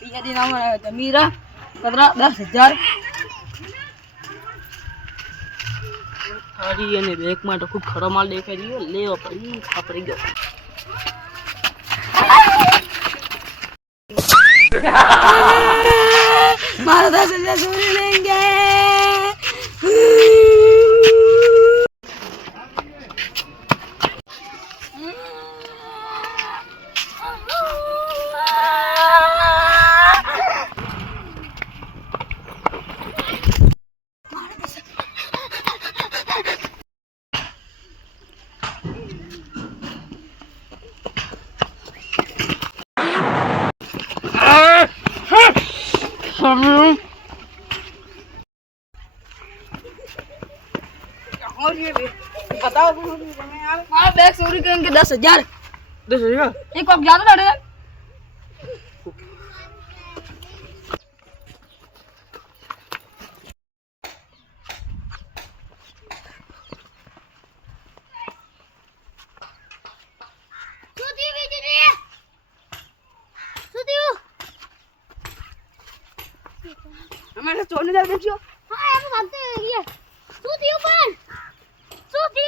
पिया दी नाम जमीरा 10,000 थारी અને બેક માં તો ખૂબ ખરો માલ દેખાઈ રહ્યો લેવો પડી ખાપડી ગયો मारा 10,000 चोरी लेंगे और ये भी बताओ मारा बैग चोरी करेंगे 10,000 एक कप ज्यादा डाले हमारे चोरी दे देखियो हां हम भागते हैं ये सूती ऊपर सूती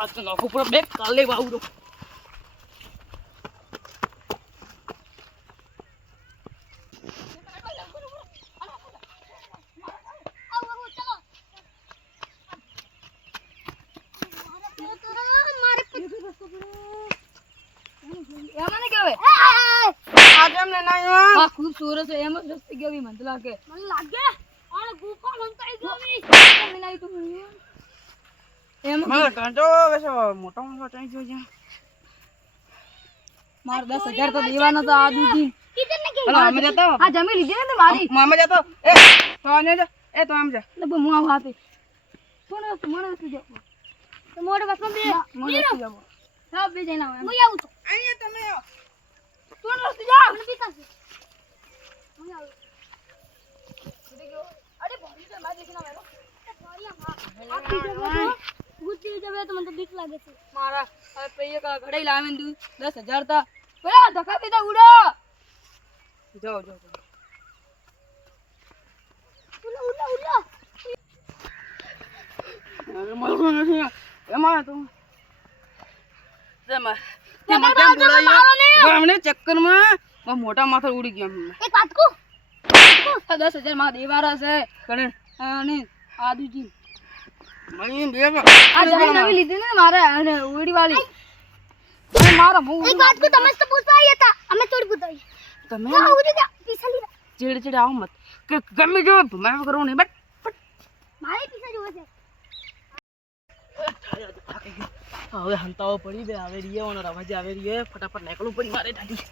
आज तो नाको पूरा बैग काले बाबू रो यामाने क्या है आज हमने ना हां खूबसूरत है एम दस्ती के भी मंतला के मन लागे और गुफा बनता है गमी मैं नहीं तो एम मैं कांटो वैसे मोटा मोटा चाहिए जो जा मार 10,000 तो देवाना था आदमी की कितने की हेलो मैं जाता हूं हां जमी लीजिए ना मारी मैं जाता हूं ए तो आने जा ए तो हम जा तो मुआ वहां पे सुनो तुम्हारे से जाओ तो मोड़ बस में मोरे से जाओ सब भी जाना है मैं आऊं तो आइए તમે આવો सुन रस्ते जा मैं भी कर मैं आऊं देखो अरे भाई से मैं देखना मेरा सॉरी हां आपकी जगह गुस्से जब है तो मतलब बीक लागे छे मारा હવે પૈયે કા ઘડાઈ લાવીને દઉં 10,000 તા ઓલા ધક્કા પીતા ઉડો જાઓ જાઓ उला उला उला અરે મારું નથી એમાં તો તેમાં તેમાં કેમ બોલાયો ગામને ચક્કરમાં મોટા માથા ઉડી ગયા एक बात को 10,000 માં દેવારા છે કણે અને આદુજી મઈ બે આ જમીન નવી લીધી ને મારે અને ઉડી વાળી અને મારા હું एक बात को समझ तो पूछा आया था हमें थोड़ी बताई તમે हां उड़ी जा पीछे ली ચીડ ચીડ આવો મત કે ગમે જો ભમાવ કરો ને બટ मारे पीछे जो है હવે હંતાઓ પડી બે આવે રીએ ઓનો રવાજે આવે રીએ ફટાફટ નીકળવું પડી મારે દાદી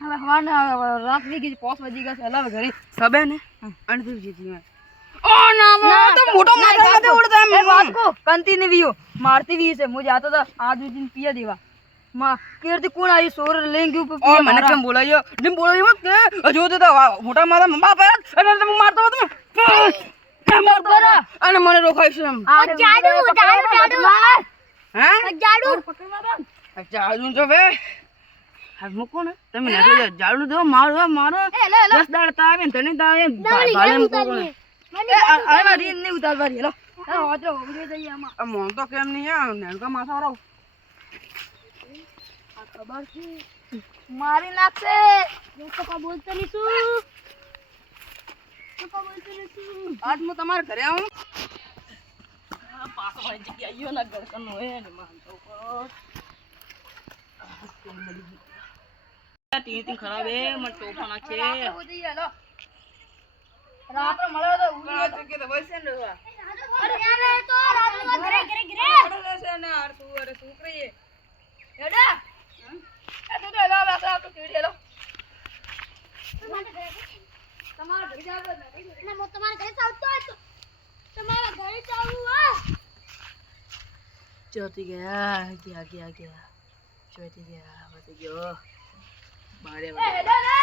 હવે હવાના રાત ની ગઈ 5 વાગી ગયા છે હલાવ ઘરે સબે ને અણધુર જીતી ઓ ના તો મોટો માથા નથી ઉડતા एक बात को कंती ने भी हो मारती भी से मुझे आता था आदुजी पिया देवा मां कीर्ति कौन आई सोर लेंगे ऊपर ઓ મને કેમ બોલાયો નિમ બોલાયો મત કે જો તો મોટા માથા બાપ અને તમે મારતો હો તમે मार बरा અને મને રોકાય છે એમ जादू जादू जादू હે जादू पकड़ मारा જાડું જો બે હાથ મૂકો ને તમે નાખો જાડું દો મારો મારો ए ले 10 દાડતા આવે ને તને તો આવે ભાલે મૂકો ને अरे मारी नहीं उतार बारी हेलो अरे वाटो उड़े जाइए हम આ મોન તો કેમ નહીં આ નેણકા માથા વાળો खबर थी मारी नाक से तो का बोलते नहीं तू तो का बोलते नहीं तू આજ હું તમારા ઘરે આવું पास वाली जगह आइयो ना घर का नोए ने मान तो ટી ટી ખરાબ હે મને ટોપા નાખે हो जाइए हेलो रात में મળ્યો તો ઉડી કે તો વૈસે ને अरे यार तो रात में गिरे गिरे गिरे અને હું તમારા ઘરે આવતો હોય તો તમારા ઘરે ચાલવું હોય ચોથી ગયા ચોથી ગયા બધી ગયો બારે હેડો ને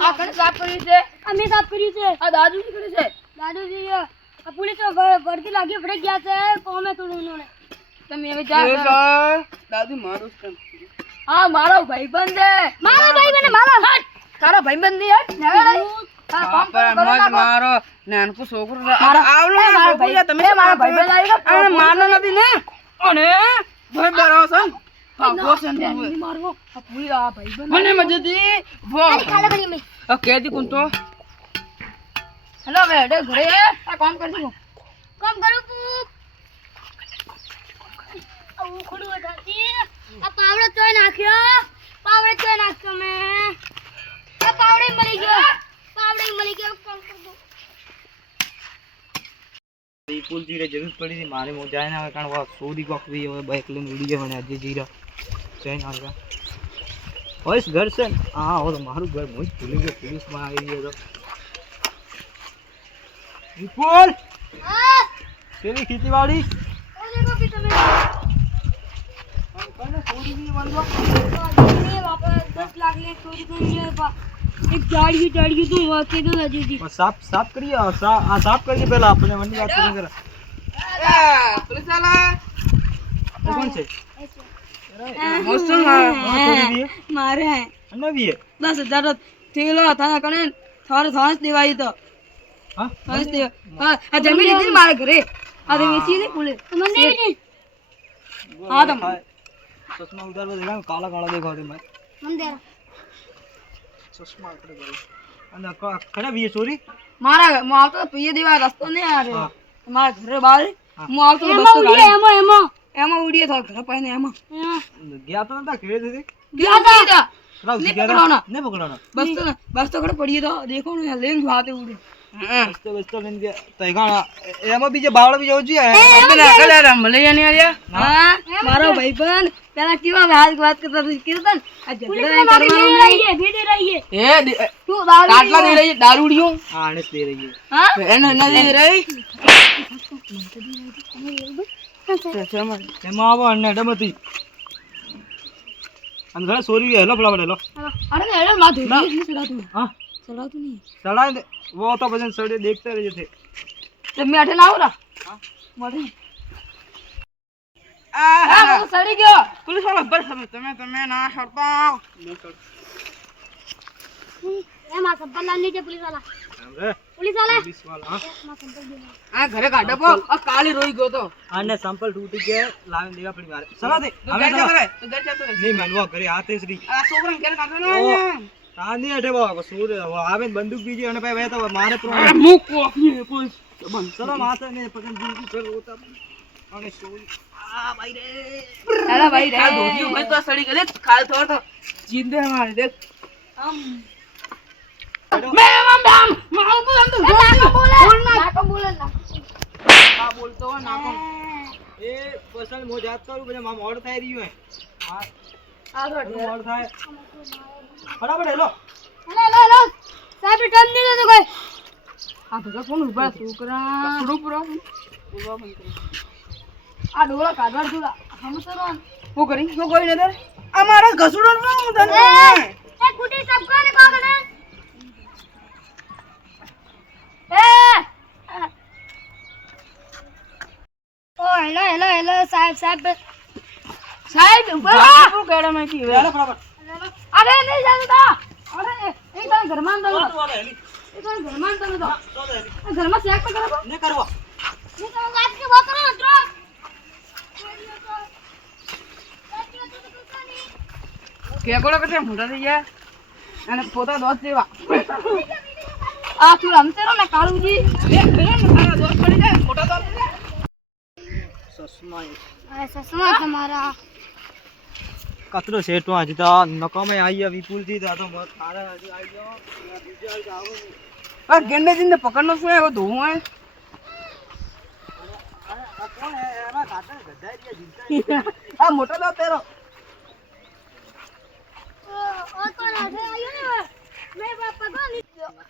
આ કને સાફ કર્યું છે અમે સાફ કર્યું છે આ દાદુ શું કરે છે દાદુજી આ પોલીસ ભરતી લાગી ફરક ગયા છે કોમે થોડું ઉन्होंने તમે હવે જા દાદુ મારું જ કામ હા મારો ભાઈબંધ છે મારો ભાઈ બને મારો તારો ભાઈબંધ નહીં હટ કામ કરો મારો નાનકો છોકરો મારો ભાઈ તમે મારા ભાઈબંધ આવી ગયા મારનો નથી ને અને ભર ડરાવ છે ભાગો છે ને મારવો આ પૂરી આ ભાઈબંધ મને મજેથી અરે ખાલા કરી મે કેદી કોણ તો હેલો હવે હેડે ઘરે આ કામ કરશું કામ કરું પૂપ આ ખોડું વધાતી આ પાવડો ચોય નાખ્યો મે આ પાવડે મળી ગયો કામ કર દો विपुल जी रे जरूरत पड़ी थी मारे मुंह जाए ना कारण वो सोरी को भी वो बाइक लेने उड़ी गया मैंने अजय जी रा जाए ना का और इस घर से हां वो तो मारू घर मुझ भूल गया पुलिस में आई है तो विपुल हां तेरी खेतीबाड़ी ओ देखो भी તમે हम कहने सोरी भी बंदो ये वापस 10 लाख ले चोरी कर लिया एक गाड़ी तो वाके तो लगी थी और साफ करिए और साफ करिए पहले अपने मंडी बात करेंगे जरा पुलिस वाला ये कौन से मौसम थोड़ी भी है मारे हैं अन्ना भी है 10,000 થેલો થાના કણે થારે થાસ દેવાઈ તો हां થાસ દે હા આ જમીન લીધી ને મારા ઘરે આ તો વેચી ને બોલે તમને नहीं हाँ तो चश्मा उधर वो देखा काला काला देखा दे मैं मन दे चश्मा अकड़े गयो અને ખરા બી સોરી મારા હું આવતો પીએ દેવા રસ્તો નહીં આ રહ્યો મારા ઘરે બહાર હું આવતો તો एमो બસ તો उड़िया एमो એમાં ઉડીએ તો ઘરે પાસે એમાં ગયા તો નતા ખેડે દીધી ગયા હતા રાવ नहीं ગયા पकड़ाना। ને પકડાના બસ તો ઘરે પડીએ તો દેખો ને લેંગ હાથે ઉડે બસ્તો લઈને ગયા તઈ ગાણા એમાં બીજે બાવળા બી જવું જોઈએ મને અકલ યાર મલૈયા નહીં આયા હા મારો ભાઈબંધ પેલા કેવા વાત કરતા હતા કીધું આ पुलिस ઝઘડા वाला भी કરવાનું दे रही है भी दे रही है તું દારૂ દે રહી દારૂડિયો હા આને જ દે રહી છે હા એને ન દે રહી એમાં આવો અને ડમતી અને ઘરે સોરી ગયો હેલો ફળા હેલો અરે ને એડે માથું નહીં ચડાતું હા ચડાતું નહીં ચડાય દે वो तो बजन सड़े देखते रहे थे તે મેઠે ના આવરા મોઢે આ તો સડી ગયો पुलिस वाला बस તમે ના છડતા ए मां संपल लाल नीचे पुलिस वाला हमरे पुलिस वाला पुलिस वाला हाँ मां संपल दे આ ઘરે કાઢો પો આ કાલે રોઈ ગયો તો आने सैंपल टूट गया लावे देगा पड़ी मारे चला दे તો ઘર જતો રહે તો ઘર જતો રહે नहीं मनवा करे आते श्री આ છોકરાને ઘરે કાઢવાનો ओ तानी हटे बाबा सूर वो आवे बंदूक बीजी અને ભાઈ તો મારે પ્રો મૂકો કોઈ चलो माथे ने पकड़ दी फिर होता અને સોરી આ ભાઈ રે અરે ભાઈ રે આ ધોતિયું ભાઈ તો સડી ગયો દેખ ખાલ થોડ તો જીંદે મારે દેખ આમ મેમ મારું તો અંદર नाको बोले ना ના બોલતો હોય ના કોણ એ પસંદ મો જાત કરું પછી મામ ઓર્ડર થઈ રહ્યું હે હા આ તો ઓર્ડર થાય ફટાફટ હેલો हेलो साहब टाइम नहीं दे तो कोई આ ભગા કોણ ઉભા છોકરા થોડું પૂરો આ ડોળા કાઢવા જોડા હમસરો હું કરી હું કોઈ નદર અમારા ઘસુડો નો તને ए कुटी सबको ने को करे ए ओ हेलो साहब સાહેબ ઉભા શું કેડા મે કી હેલો ફટાફટ અરે નહીં જાતા અરે એક તો ઘરમાં તો તો વાગે હેલી એક તો ઘરમાં તો તો હેલી ઘરમાં ચેક તો કરો ને કરવા ये तो बात की वो करो तो કેકોડા કટે મોટા થઈ ગયા અને પોતા દોસ્ત દેવા આ તું રમતે રહો ને કાળુજી એ ઘરે ને તારા દોસ્ત પડી જાય મોટા દોસ્ત સસમા ऐसा सुना तुम्हारा કતરો સેટો આજી તો નકામે આયા વિપુલ થી તો મત તારા આજી આઈ ગયો બીજે આઈ જાવ આ ગેંડેજીને પકડનો શું એવો ધોવું હે આ કોણ હે એમાં કાટે ગધાઈ રહ્યા જીતા આ મોટો દોસ્ત તેરો ઓ તો નાખે આયો ને મે બાપા કો ની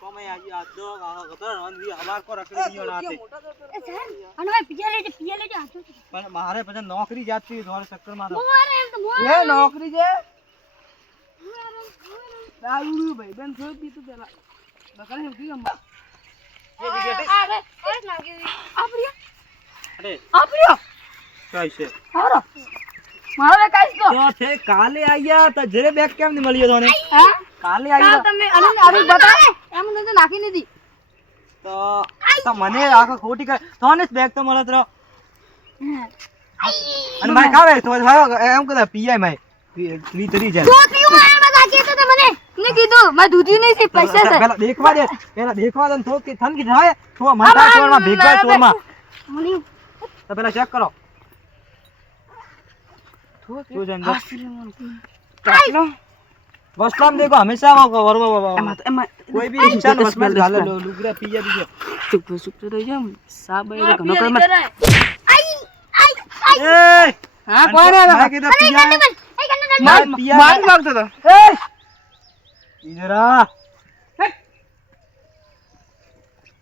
કોમે આજી આ દો આ ગતર રંધી અમાર કો રખડી ગયો ના તે એ સર અને ભાઈ પિયા લેજે હાથ પણ મારે પછી નોકરી જાતી થોડે ચક્કર માં મોરે એમ તો મોરે એ નોકરી છે દારૂ ભાઈ બેન થોડી પીતું પેલા બકરા હેમ કી ગમ અરે ઓર નાખી અરે આપ્યો કઈ છે હારો મારે કાઈ તો તો છે કાલે આયા તો જરે બેગ કેમ ની મળ્યો તને હા કાલે કાલ આયા તમે અને આવી બતા એમ નતો નાખી દીધી તો મને આખો ખોટી કર તને બેગ તો મળત રહો અને માય ખાવે તો એમ કદા પીઆઈ માય પી તરી જાય તો પીવું એમ નાખી તો મને ને કીધું મેં દૂધી નહીં છે પૈસા છે પેલા દેખવા દે તો કે થન કી થાય તો માતા છોડમાં ભેગા છોડમાં મને તો પેલા ચેક કરો तो जंगल કાટલો वस्ताम देखो हमेशा वरवा એમાં कोई भी इंसान वस्ताम डाले लुगरा पिया दीजिए ચૂપ ચૂપ રહી જા સાબ એ ઘણો કર મત આઈ આઈ ए હા કોણ આ मैं किधर पिया है માર માર માંગતો તો ए इधर आ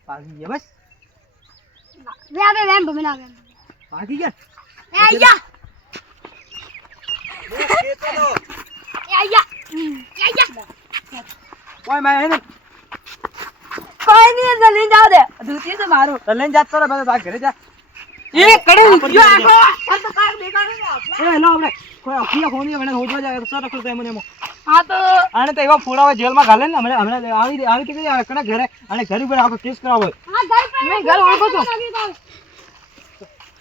भागी गया बस વે આવે વેમ ભમે ના વેમ भागी गया એ આયા वो खेतो लो એ આયા એ આયા कोई मैं है ना કોઈ નહીં જલ્દી જાવ દે દૂધી છે મારું तो लेन जात तो बस भाग घरे जा એ કડે ઉઠ્યો આખો આ તો કાક દેખાડે ए लो हमने कोई अखिया खोनी मैंने हो जाए तो सर रखते મને હા તો આને તો એવા ફોડાવા જેલમાં ઘાલે ને હમણે હમણે આવી તો કઈ કણે ઘરે અને ઘર ઉપર આખો કેસ કરાવો હા ઘર પર મેં ઘર ઓળખો છો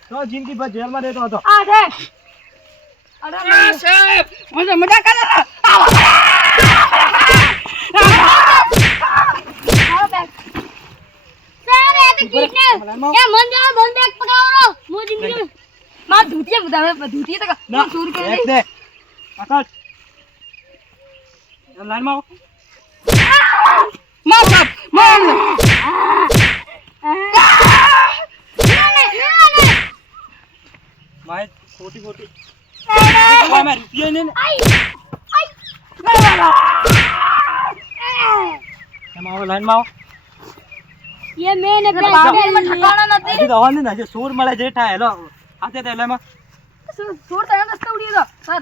તો જિંદગી ભર જેલમાં રહેતો હતો આ છે અરે સાહેબ મને મજા કરે આવો બેગ સર એ તો કિડનેપ એ મન જાવ બંધ બેગ પકડાવો મો જિંદગી માર દૂધી બતાવે દૂધી તો ના ચોર કરી એક દે આકાશ લાઈનમાં આવો માર બાપ માર માય ખોટી ખોટી કોઈ માં રૂપિયા ને એમાં આવો લાઈનમાં આવો ये मैंने બાપ માં ઠકાણા નથી હજી તો આવવાનું ને હજી સૂર મળે જે થાય હેલો હાથે થાય લાઈમાં ચોર તો એમ રસ્તે ઉડી ગયો સર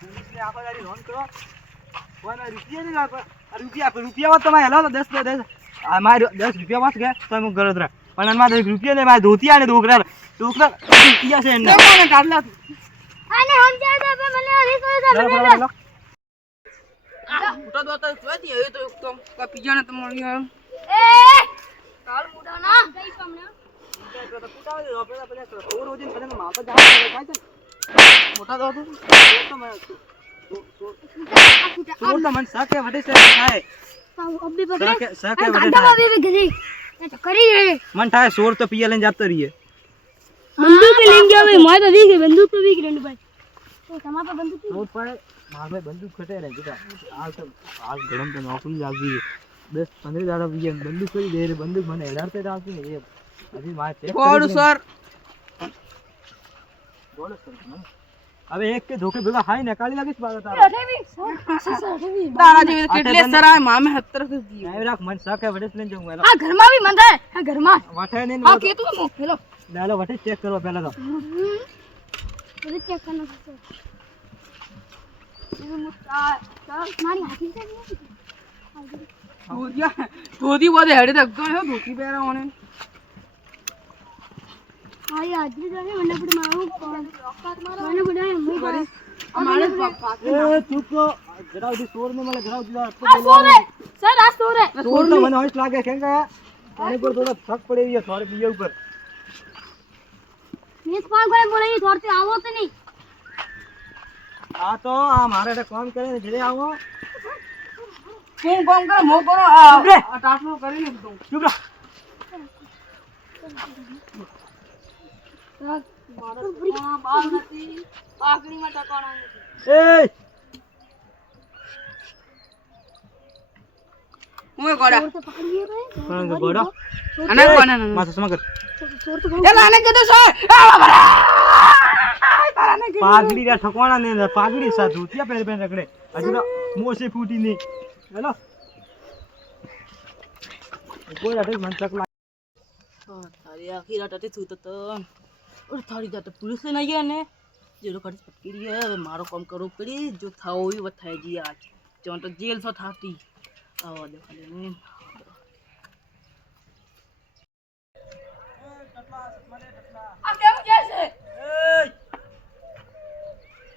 પોલીસને આખો દાડી લોન કરો કોઈ માં રૂપિયા નહીં લાગે રૂપિયા વાત તમારે હેલો 10 આ મારે 10 રૂપિયા વાત ગયા તો હું ગરત રાખ પણ એમાં 10 રૂપિયા ને મારે ધોતિયા ને ડોકરા રૂપિયા છે એને કોને કાઢલા आने हम जा दे पे મને રીસો દે લો મોટા દોતા જોઈતી હવે તો તો પીજાને તો મળી આવ્યો એ કાલ મુડા ના ગઈ તમને મોટા દોતો અબી બગડે સકે ગાંડા અબી भी गई ये तो करी है मन થાય સોર તો પિયા લઈને જાતો રહીએ बंदूक लेंगे गया भाई मार दी गई बंदूक पे भी गिरन भाई तो समापा बंदूक સોર પડે મારે બંદૂક ખટે ને કીધા હાલ ગરમ તો નોકરી લાગી 10-15 દાડા બીજે બંદૂક કરી દે રે બંદૂક મને હેડારતે રાખી ને એ હજી મારે ચેક કોડ સર બોલો સર હવે એક કે ધોકે ભેગા હાઈ ને કાળી લાગીશ બાદ તારા अरे भी अरे भी તારા જેવી કેટલી સર આ મામે 70 કરી દીધી નાઈ રાખ મન સકે વડે લઈને જાઉં એલો આ ઘરમાં બી મંદા આ ઘરમાં વાઠે ને આ કેતું મો હેલો ડાલો વટે ચેક કરો પહેલા તો मुझे चेक करना है मारी हाथी से ધોતી બોધે હેડે તક હે ધોતી પહેરા ઓને मारी हाथी से मैंने बड़े मारू मैंने बड़े मैं અમારે એ ચૂપ તો જરા ઉધી સોર ને મને જરા ઉધી आ सो रहे सर आ सो रहे સોર તો મને હોશ લાગે કેમ કે પાણી પર થોડો ફક પડી ગયો થોડે બીજા ઉપર मीस पान को बोले ये थोड़ते आवो तो नहीं આ તો આ મારે એટલે કામ કરે ને જડે આવો હું કામ કર મો કરો આ ટાટલો કરી લીધું ચૂપ રહો મારા બાલ નથી પાકડીમાં ટકાણા નથી એ હું ગોડા तो पकड़िए भाई કોણ ગોડો અને કોને માથે સમગર चोर तो એ લાને કીધું છે આ બાબા પાઘડી રા ઠકવાના ને પાઘડી સા ધોતિયા પહેર પહેર રગડે હજી તો મોસે ફૂટી નહીં હેલો કોઈ રાતે મન તક તારી આખી રાત હતી સૂતો તો થાળી જાતે પુલિસ લઈને આવી ગયા ને જેલો કાઢી પટકી રહ્યા હવે મારો કામ કરવું પડી જો થાવ એવી વથાઈ જઈએ આજ જો તો જેલ સો થાતી આવા દે ખાલી આ કેમ કે છે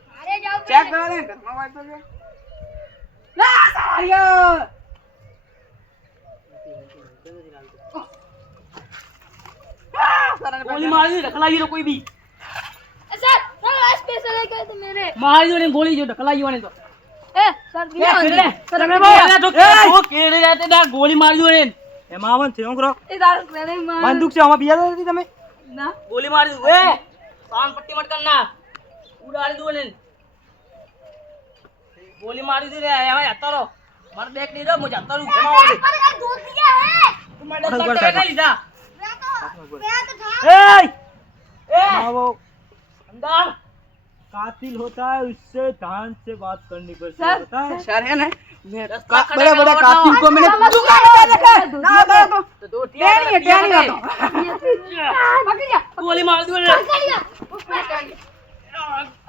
મારે જાવ ચેક કરા દે ઘરમાં વાઈટ તો લે લા સારિયો ગોળી મારી ઢકલાઈ ગયો કોઈ બી સર સર સ્પેશિયલ है क्या तो मेरे મારી જોને ગોળી જો ઢકલાઈ ગયો ને તો ए सर बिना તમે બોલ્યા તો કેડે રાતે ના ગોળી મારી જો ને એમાં આવન છે ઓંગરો ए दाल मेरे मां બંદૂક છે આમાં બિયા નથી તમે ना ગોળી મારી દઉં એ સાન પટ્ટી મત કરના ઉડાડી દઉં ને ગોળી મારી દે રે હવે અતારો માર બેક નહીં રે મુ જતો રહું पर दूध दिया है તું મને ડોક્ટર ના લીધા मैं तो था એ આવો અંદાર कातिल होता है उससे ध्यान से बात करनी पड़ती सर, है पता है सर है ना रस्ता खड़ा बड़े बड़े करना कातिल को मैंने दुकान में देखा ना तो તો દો टेढ़ी है टेढ़ी है पकड़ लिया ગોળી મારી દઉં ને पकड़ लिया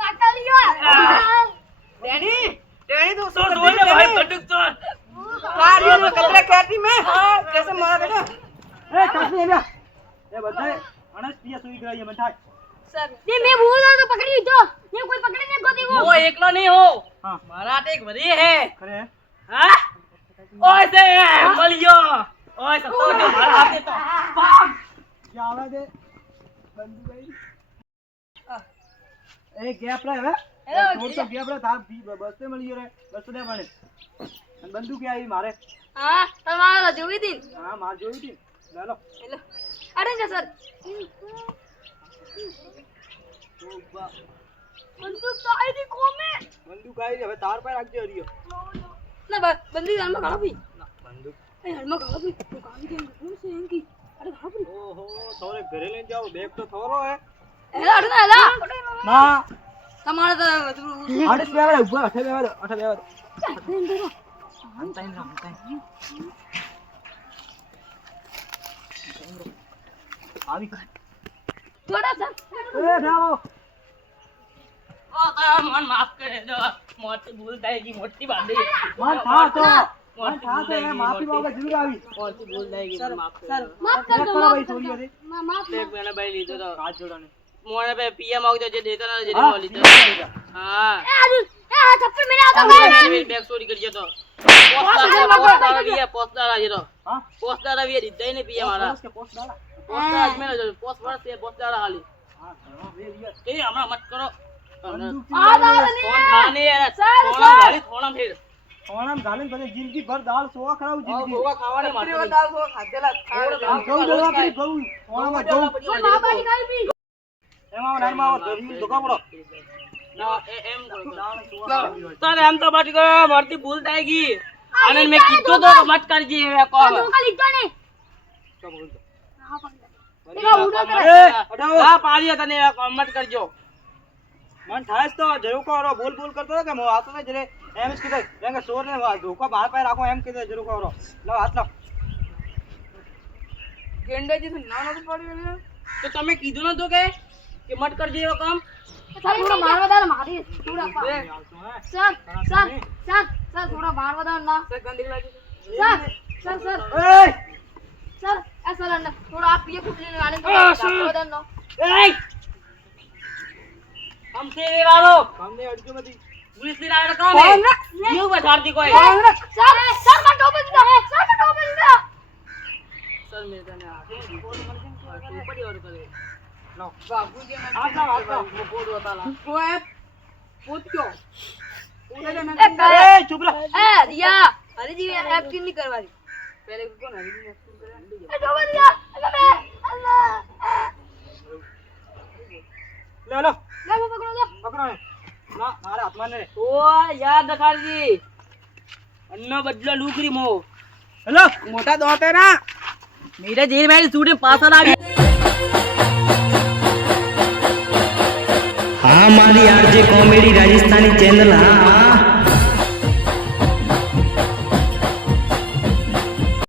पकड़ लिया टेढ़ी टेढ़ी तो तो दो ले भाई बंदूक तो सारी में कपड़े काटी में कैसे मारा देखो ए कातिल है ये बताए अनस पिया सुई गई है मठाई सर नहीं मैं बोल रहा तो पकड़ी तो नहीं कोई पकड़े नहीं को देखो वो एकलो नहीं हो हाँ मारा एक भरी है खरे हैं हां ओए से मलियो ओए सब तो जो मारा हाथे तो बाप क्या आवाज है बंदूक आई ए गैप रे હવે થોડ તો ગેપ રે તાર બસ તે મળી રે બસ ને બને અને બંદૂક આવી મારે हां તમારા જોવી હતી હા માર જોઈ હતી લે લો અરે ના સર બંદૂક તો આઈ દી કોમે બંદૂક આવી હવે તાર પર રાખજો હરિયો ના બંદૂક હાલમાં ગાળો ભઈ બંદૂક એ હાલમાં ગાળો ભઈ તો કામ કેમ કોણ છે એંકી અરે ગાળો ભઈ ઓહો થોરે ઘરે લઈને જાવ બેગ તો થોરો હે એલા અડના એલા ના તમારે તો આડે બેવાડે ઉભા અઠે બેવાડે અંતાઈ આવી થોડા સર એ જાઓ ओ मन माफ करे दो मोटी भूल जाएगी मोटी बात नहीं મન થા તો મન मोटी થા भूल તો जाएगी માફી માંગવા જરૂર આવી मोटी भूल जाएगी माफ कर માફ કર દો ભાઈ છોડીઓ દે માફ एक मैंने भाई लीधो तो હાથ જોડાને मोरे पे पीएम आउ जो देता ना जे हाँ, लीधो हां એ આજુ એ આ થપ્પડ મેરે આવતો ભાઈ बैग चोरी कर तो पोस्टर ये तो હા पोस्टर ये दिद्दा ने पीएम मारा કે પોસ્ટ ડાલા पोस्टर आज में जो पोस्ट वर्ष से पोस्टर हाली હા વે રિયા के हमरा मत करो બંદૂક આ દાળ ને फोन खाने यार सर, थोड़ा सर। भारी थोड़ा फिर ઓણામ ગાલીને પછી જિંદગી ભર દાળ સોવા ખરાબ और જિંદગી होगा खावाने पकड़ी मार दाल को खादेला આ ગૌ દેવા પડી ગૌ ઓણામાં ગૌ મા બાડી ખાઈ પી એમાં નાઈમાં આવો ધરી ધોકા પડો एम सर हम तो बच गए मरती भूल जाएगी आनंद में कितो तो मत कर जी कौन ધોકા લીધો ને सब बोल दो હા પકડ એલા ઉડા કરે ए हटाओ हां पारी था ने मत कर जो मन ठास तो जरूर करो बोल बोल करतो કે મો આતો ને જરે એમ જ કીધે રેંગે સોર ને ધોકા બહાર પાય રાખો એમ કીધે જरूर કરો લો હાથ લો गेंडा जी से ना तो पड़ी है तो તમે કીધું ન તો કે મત कर જે काम સર થોડા મારવા દાલ મારી થોડા સર સર સર સર થોડા મારવા દાલ ના से गंदी लगी સર સર સર ए सर ऐसा ना थोड़ा आप ये कुछ लेने वाले तो ना ए हमसे रे वालो सामने अड़के मत पुलिस ने आया काम है यू बता दी कोई सर सर मैं टोपी दे सर मैं टोपी दे सर मेरे ने आके बोल मन ऊपर ही और करे लो बाबू जी ने हाथ लो वो बोल बता ला वो है पूछ क्यों ए चुप रह ए दिया अरे जी एक्टिंग नहीं करवा रही पहले कौन है जी एक्टिंग करे ए टोपी दिया अल्लाह ले लो ले वो पकड़ो जा पकड़ो ने ना मारे हाथ मारने रे ओ याद रखा जी अन्ना बदला लूकरी मो हेलो मोटा दोस्त है ना मेरे जेल में शूटिंग पास आ गया हाँ અમારી આરજે કોમેડી રાજસ્થાની ચેનલ હા